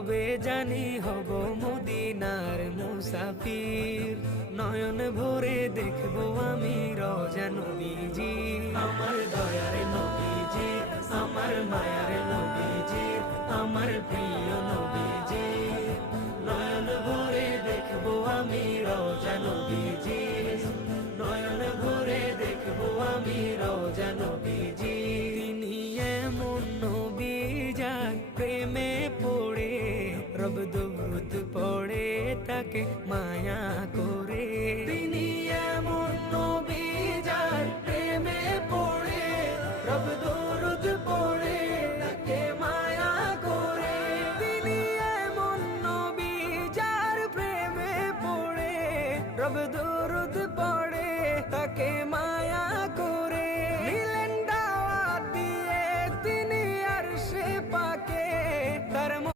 কবে জানি হব মদিনার মুসাফির, নয়ন ভরে দেখবো আমি রওজা নবীজি। আমার দয়ার নবীজি, আমার মায়ার নবীজি, আমার প্রিয় নবীজি, নয়ন ভরে দেখবো আমি রওজা নবীজি, নয়ন ভরে দেখবো আমি রওজা নবীজি। তিনি এমন নবী যার প্রেমে পড়ে রব দরুদ পড়ে তাকে মায়া করে। তিনি এমন